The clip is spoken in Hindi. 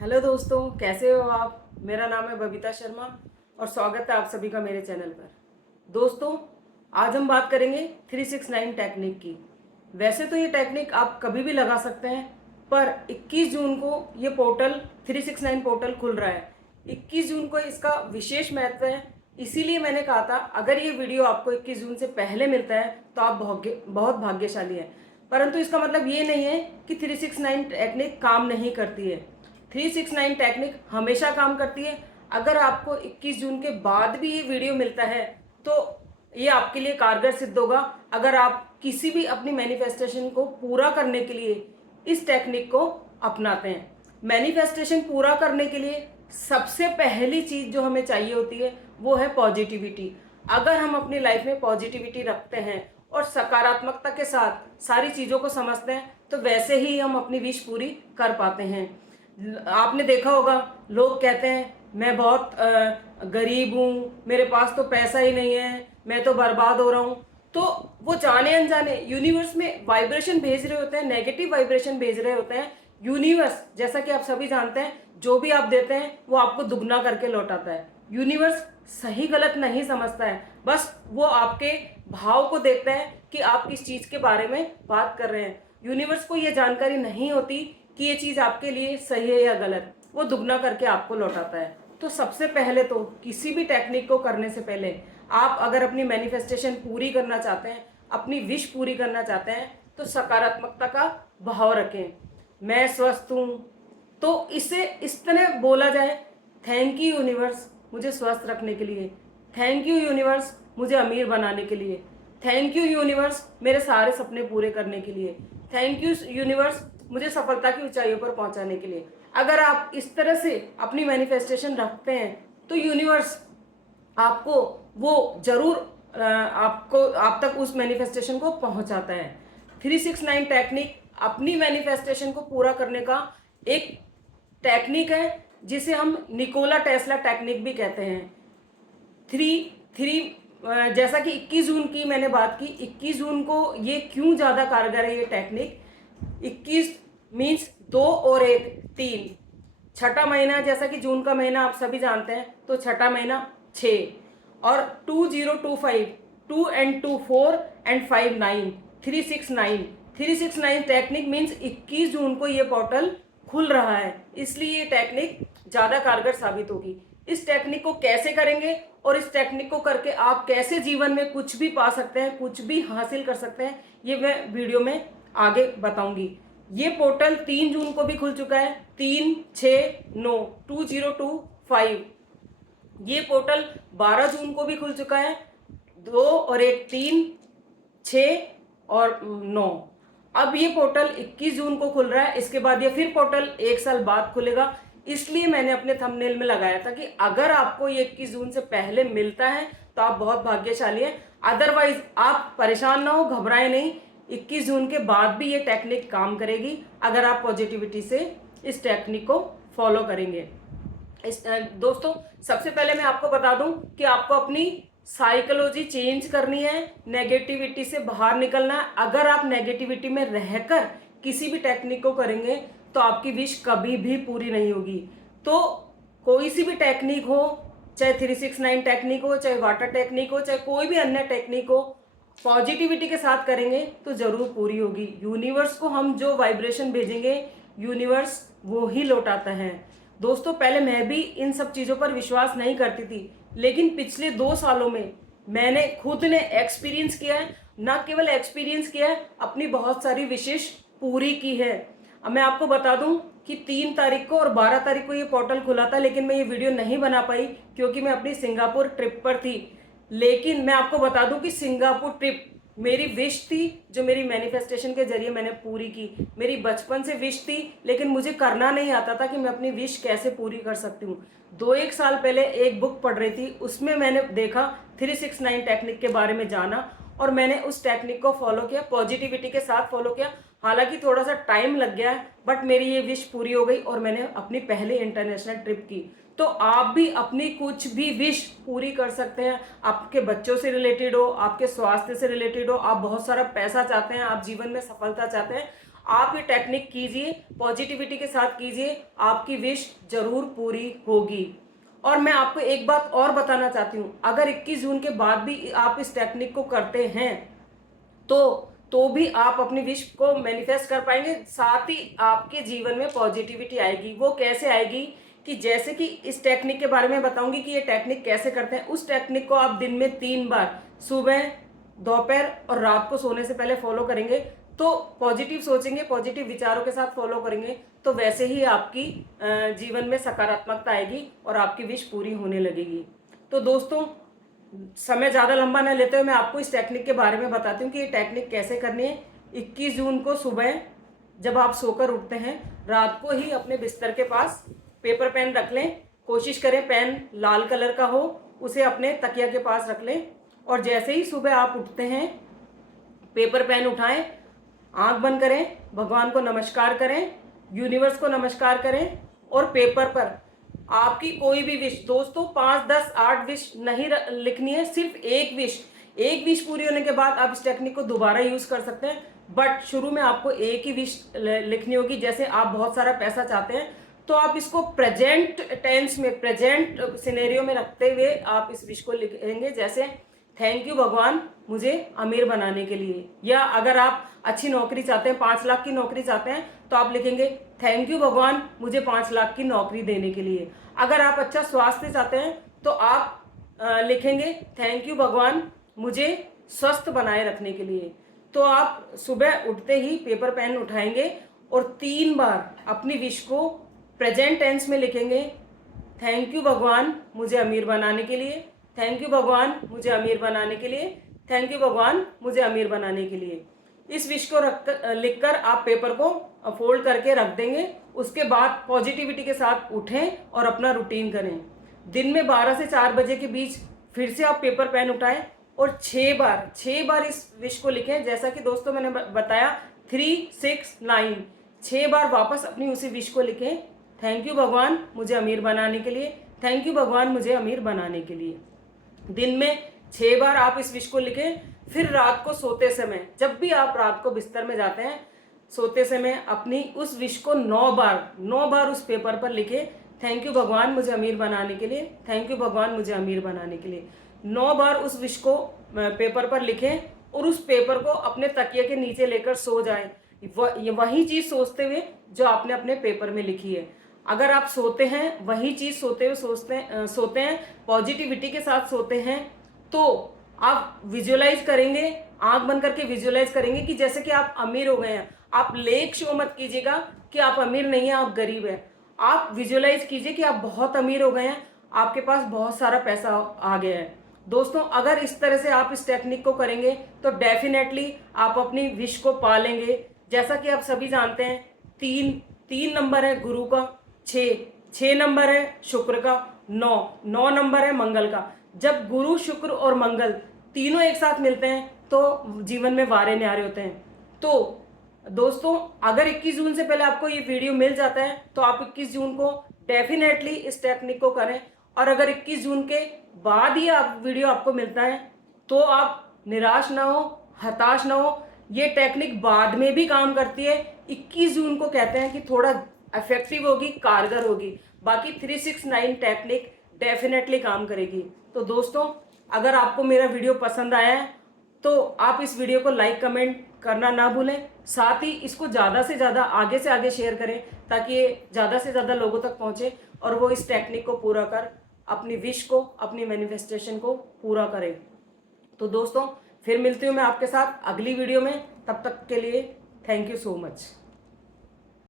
हेलो दोस्तों, कैसे हो आप। मेरा नाम है बबीता शर्मा और स्वागत है आप सभी का मेरे चैनल पर। दोस्तों, आज हम बात करेंगे 369 टेक्निक की। वैसे तो ये टेक्निक आप कभी भी लगा सकते हैं, पर 21 जून को ये पोर्टल 369 पोर्टल खुल रहा है। 21 जून को इसका विशेष महत्व है, इसीलिए मैंने कहा था अगर ये वीडियो आपको 21 जून से पहले मिलता है तो आप बहुत भाग्यशाली हैं। परंतु इसका मतलब ये नहीं है कि 369 टेक्निक काम नहीं करती है। 369 टेक्निक हमेशा काम करती है। अगर आपको 21 जून के बाद भी ये वीडियो मिलता है तो ये आपके लिए कारगर सिद्ध होगा। अगर आप किसी भी अपनी मैनिफेस्टेशन को पूरा करने के लिए इस टेक्निक को अपनाते हैं। मैनिफेस्टेशन पूरा करने के लिए सबसे पहली चीज जो हमें चाहिए होती है वो है पॉजिटिविटी। अगर हम अपनी लाइफ में पॉजिटिविटी रखते हैं और सकारात्मकता के साथ सारी चीजों को समझते हैं तो वैसे ही हम अपनी विश पूरी कर पाते हैं। आपने देखा होगा, लोग कहते हैं मैं बहुत गरीब हूँ, मेरे पास तो पैसा ही नहीं है, मैं तो बर्बाद हो रहा हूँ। तो वो जाने अनजाने यूनिवर्स में वाइब्रेशन भेज रहे होते हैं, नेगेटिव वाइब्रेशन भेज रहे होते हैं। यूनिवर्स, जैसा कि आप सभी जानते हैं, जो भी आप देते हैं वो आपको दुगना करके लौटाता है। यूनिवर्स सही गलत नहीं समझता है, बस वो आपके भाव को देखता है कि आप किस चीज के बारे में बात कर रहे हैं। यूनिवर्स को ये जानकारी नहीं होती कि ये चीज आपके लिए सही है या गलत, वो दुगना करके आपको लौटाता है। तो सबसे पहले तो किसी भी टेक्निक को करने से पहले आप अगर अपनी मैनिफेस्टेशन पूरी करना चाहते हैं, अपनी विश पूरी करना चाहते हैं, तो सकारात्मकता का भाव रखें। मैं स्वस्थ हूँ, तो इसे इस तरह बोला जाए, थैंक यू यूनिवर्स मुझे स्वस्थ रखने के लिए, थैंक यू यूनिवर्स मुझे अमीर बनाने के लिए, थैंक यू यूनिवर्स मेरे सारे सपने पूरे करने के लिए, थैंक यू यूनिवर्स मुझे सफलता की ऊंचाइयों पर पहुंचाने के लिए। अगर आप इस तरह से अपनी मैनिफेस्टेशन रखते हैं तो यूनिवर्स आपको वो जरूर आपको आप तक उस मैनिफेस्टेशन को पहुंचाता है। 369 टेक्निक अपनी मैनिफेस्टेशन को पूरा करने का एक टेक्निक है, जिसे हम निकोला टेस्ला टेक्निक भी कहते हैं। थ्री थ्री जैसा कि 21 जून की मैंने बात की, 21 जून को ये क्यों ज़्यादा कारगर है ये टेक्निक। 21 मीन्स 2 और 1 3, छठा महीना, जैसा कि जून का महीना आप सभी जानते हैं, तो छठा महीना 6 और 2025, 2 and 2 4 and 5 9, 369। 369 टेक्निक मीन्स 21 जून को ये पोर्टल खुल रहा है, इसलिए ये टेक्निक ज़्यादा कारगर साबित होगी। इस टेक्निक को कैसे करेंगे और इस टेक्निक को करके आप कैसे जीवन में कुछ भी पा सकते हैं, कुछ भी हासिल कर सकते हैं, ये मैं वीडियो में आगे बताऊंगी। ये पोर्टल 3 जून को भी खुल चुका है, 3 6 9 2025। ये पोर्टल 12 जून को भी खुल चुका है, 2 और 1 3 6 और 9। अब ये पोर्टल 21 जून को खुल रहा है, इसके बाद ये फिर पोर्टल 1 साल बाद खुलेगा। इसलिए मैंने अपने थंबनेल में लगाया था कि अगर आपको ये 21 जून से पहले मिलता है तो आप बहुत भाग्यशाली हैं। अदरवाइज आप परेशान ना हो, घबराएं नहीं। 21 जून के बाद भी ये टेक्निक काम करेगी अगर आप पॉजिटिविटी से इस टेक्निक को फॉलो करेंगे। दोस्तों, सबसे पहले मैं आपको बता दूं कि आपको अपनी साइकोलॉजी चेंज करनी है, नेगेटिविटी से बाहर निकलना है। अगर आप नेगेटिविटी में रहकर किसी भी टेक्निक को करेंगे तो आपकी विश कभी भी पूरी नहीं होगी। तो कोई सी भी टेक्निक हो, चाहे 369 टेक्निक हो, चाहे वाटर टेक्निक हो, चाहे कोई भी अन्य टेक्निक हो, पॉजिटिविटी के साथ करेंगे तो जरूर पूरी होगी। यूनिवर्स को हम जो वाइब्रेशन भेजेंगे, यूनिवर्स वो ही लौटाता है। दोस्तों, पहले मैं भी इन सब चीज़ों पर विश्वास नहीं करती थी, लेकिन पिछले 2 सालों में मैंने खुद ने एक्सपीरियंस किया है। न केवल एक्सपीरियंस किया है, अपनी बहुत सारी विशेष पूरी की है। अब मैं आपको बता दूं कि 3 तारीख को और 12 तारीख को ये पोर्टल खुला था, लेकिन मैं ये वीडियो नहीं बना पाई क्योंकि मैं अपनी सिंगापुर ट्रिप पर थी। लेकिन मैं आपको बता दूं कि सिंगापुर ट्रिप मेरी विश थी, जो मेरी मैनिफेस्टेशन के जरिए मैंने पूरी की। मेरी बचपन से विश थी, लेकिन मुझे करना नहीं आता था कि मैं अपनी विश कैसे पूरी कर सकती हूँ। 2-1 साल पहले एक बुक पढ़ रही थी, उसमें मैंने देखा 369 टेक्निक के बारे में जाना और मैंने उस टेक्निक को फॉलो किया, पॉजिटिविटी के साथ फॉलो किया। हालांकि थोड़ा सा टाइम लग गया है, बट मेरी ये विश पूरी हो गई और मैंने अपनी पहली इंटरनेशनल ट्रिप की। तो आप भी अपनी कुछ भी विश पूरी कर सकते हैं। आपके बच्चों से रिलेटेड हो, आपके स्वास्थ्य से रिलेटेड हो, आप बहुत सारा पैसा चाहते हैं, आप जीवन में सफलता चाहते हैं, आप ये टेक्निक कीजिए, पॉजिटिविटी के साथ कीजिए, आपकी विश जरूर पूरी होगी। और मैं आपको एक बात और बताना चाहती हूँ, अगर 21 जून के बाद भी आप इस टेक्निक को करते हैं तो भी आप अपनी विश को मैनिफेस्ट कर पाएंगे, साथ ही आपके जीवन में पॉजिटिविटी आएगी। वो कैसे आएगी कि जैसे कि इस टेक्निक के बारे में बताऊंगी कि ये टेक्निक कैसे करते हैं। उस टेक्निक को आप दिन में 3 बार, सुबह, दोपहर और रात को सोने से पहले फॉलो करेंगे तो पॉजिटिव सोचेंगे, पॉजिटिव विचारों के साथ फॉलो करेंगे तो वैसे ही आपकी जीवन में सकारात्मकता आएगी और आपकी विश पूरी होने लगेगी। तो दोस्तों, समय ज़्यादा लंबा न लेते हुए मैं आपको इस टेक्निक के बारे में बताती हूँ कि ये टेक्निक कैसे करनी है। 21 जून को सुबह जब आप सोकर उठते हैं, रात को ही अपने बिस्तर के पास पेपर पेन रख लें। कोशिश करें पेन लाल कलर का हो, उसे अपने तकिया के पास रख लें और जैसे ही सुबह आप उठते हैं पेपर पेन उठाएं, आंख बंद करें, भगवान को नमस्कार करें, यूनिवर्स को नमस्कार करें और पेपर पर आपकी कोई भी विश, दोस्तों 5, 10, 8 विश नहीं लिखनी है, सिर्फ एक विश पूरी होने के बाद आप इस टेक्निक को दोबारा यूज कर सकते हैं। बट शुरू में आपको एक ही विश लिखनी होगी। जैसे आप बहुत सारा पैसा चाहते हैं तो आप इसको प्रेजेंट टेंस में, प्रेजेंट सिनेरियो में रखते हुए आप इस विश को लिखेंगे। जैसे थैंक यू भगवान मुझे अमीर बनाने के लिए। या अगर आप अच्छी नौकरी चाहते हैं, 5 लाख की नौकरी चाहते हैं तो आप लिखेंगे थैंक यू भगवान मुझे 5 लाख की नौकरी देने के लिए। अगर आप अच्छा स्वास्थ्य चाहते हैं तो आप लिखेंगे थैंक यू भगवान मुझे स्वस्थ बनाए रखने के लिए। तो आप सुबह उठते ही पेपर पेन उठाएंगे और 3 बार अपनी विश को प्रेजेंट टेंस में लिखेंगे। थैंक यू भगवान मुझे अमीर बनाने के लिए, थैंक यू भगवान मुझे अमीर बनाने के लिए, थैंक यू भगवान मुझे अमीर बनाने के लिए। इस विश को लिखकर आप पेपर को फोल्ड करके रख देंगे। उसके बाद पॉजिटिविटी के साथ उठें और अपना रूटीन करें। दिन में 12 से 4 बजे के बीच फिर से आप पेपर पेन उठाएं और 6 बार इस विश को लिखें। जैसा कि दोस्तों मैंने बताया 3, 6, 9, 6 बार वापस अपनी उसी विश को लिखें। थैंक यू भगवान मुझे अमीर बनाने के लिए, थैंक यू भगवान मुझे अमीर बनाने के लिए। दिन में 6 बार आप इस विश को लिखें। फिर रात को सोते समय, जब भी आप रात को बिस्तर में जाते हैं, सोते समय अपनी उस विश को 9 बार उस पेपर पर लिखें। थैंक यू भगवान मुझे अमीर बनाने के लिए, थैंक यू भगवान मुझे अमीर बनाने के लिए। 9 बार उस विश को पेपर पर लिखें और उस पेपर को अपने तकिए के नीचे लेकर सो जाएं। वही चीज सोचते हुए जो आपने अपने पेपर में लिखी है। अगर आप सोते हैं वही चीज सोते हुए सोते हैं, पॉजिटिविटी के साथ सोते हैं, तो आप विजुअलाइज करेंगे, आंख बंद करके विजुअलाइज करेंगे कि जैसे कि आप अमीर हो गए हैं। आप लेक शो मत कीजिएगा कि आप अमीर नहीं हैं, आप गरीब हैं। आप विजुअलाइज कीजिए कि आप बहुत अमीर हो गए हैं, आपके पास बहुत सारा पैसा आ गया है। दोस्तों, अगर इस तरह से आप इस टेक्निक को करेंगे तो डेफिनेटली आप अपनी विश को पालेंगे। जैसा कि आप सभी जानते हैं, 3 नंबर है गुरु का, 6 नंबर है शुक्र का, 9 नंबर है मंगल का। जब गुरु, शुक्र और मंगल तीनों एक साथ मिलते हैं तो जीवन में वारे न्यारे होते हैं। तो दोस्तों, अगर 21 जून से पहले आपको ये वीडियो मिल जाता है तो आप 21 जून को डेफिनेटली इस टेक्निक को करें। और अगर 21 जून के बाद ही वीडियो आपको मिलता है तो आप निराश ना हो, हताश ना हो। ये टेक्निक बाद में भी काम करती है। 21 जून को कहते हैं कि थोड़ा इफेक्टिव होगी, कारगर होगी। बाकी 369 टेक्निक डेफिनेटली काम करेगी। तो दोस्तों, अगर आपको मेरा वीडियो पसंद आया है तो आप इस वीडियो को लाइक, कमेंट करना ना भूलें। साथ ही इसको ज़्यादा से ज़्यादा आगे से आगे शेयर करें ताकि ये ज़्यादा से ज़्यादा लोगों तक पहुँचे और वो इस टेक्निक को पूरा कर अपनी विश को, अपनी मैनिफेस्टेशन को पूरा करें। तो दोस्तों, फिर मिलती हूँ मैं आपके साथ अगली वीडियो में। तब तक के लिए थैंक यू सो मच।